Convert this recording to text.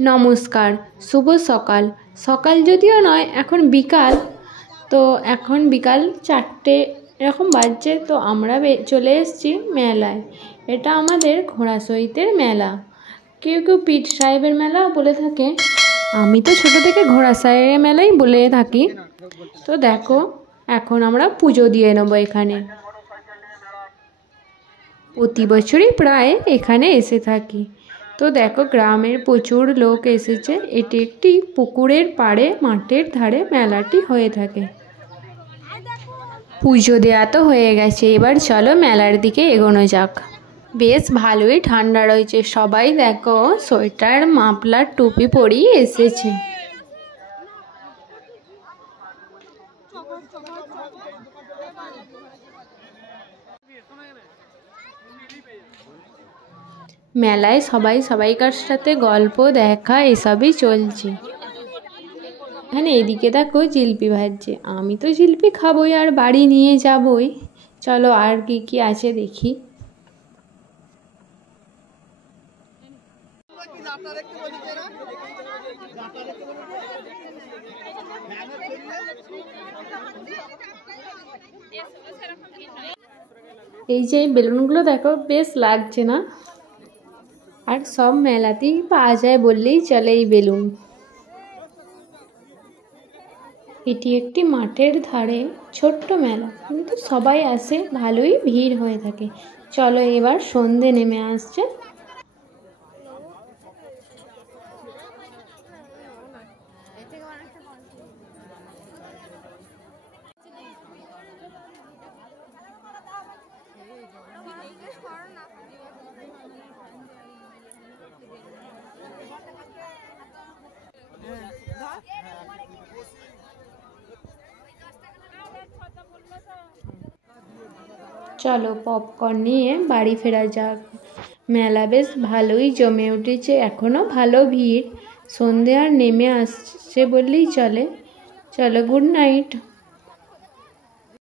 নমস্কার, শুভ সকাল। সকাল যদিও নয়, এখন বিকাল। তো এখন বিকাল 4টে এরকম বাজছে। তো আমরা চলে এসেছি মেলায়। এটা আমাদের ঘোড়াসইতের মেলা, কেউ কেউ পীর সাহেবের মেলা বলে থাকে। আমি তো ছোটো থেকে ঘোড়াসইয়ের মেলাই বলে থাকি। তো দেখো, এখন আমরা পুজো দিয়ে নেবো এখানে। প্রতি বছরই প্রায় এখানে এসে থাকি। তো দেখো, গ্রামের প্রচুর লোক এসেছে। এটি একটি পুকুরের পাড়ে মাঠের ধারে মেলাটি হয়ে থাকে। পুজো দেওয়া তো হয়ে গেছে, এবার চলো মেলার দিকে এগোনো যাক। বেশ ভালোই ঠান্ডা রয়েছে, সবাই দেখো সোয়েটার মাফলার টুপি পরিয়ে এসেছে। মেলায় সবাই সবাইকার সাথে গল্প দেখা এসবই চলছে। এখানে এদিকে দেখো জিলিপি ভাজছে। আমি তো জিলিপি খাবোই আর বাড়ি নিয়ে যাবই। চলো আর কি কি আছে দেখি। এই যে বেলুনগুলো দেখো, বেশ লাগছে না? আর সব মেলাতেই পাওয়া যায় বললেই চলে এই বেলুন। এটি একটি মাঠের ধারে ছোট্ট মেলা, কিন্তু সবাই আসে, ভালোই ভিড় হয়ে থাকে। চলো, এবার সন্ধে নেমে আসছে। চলো পপকর্ন নিয়ে বাড়ি ফেরা যাক। মেলা বেশ ভালোই জমে উঠেছে, এখনও ভালো ভিড়। সন্ধে আর নেমে আসছে বললেই চলে। চলো, গুড নাইট।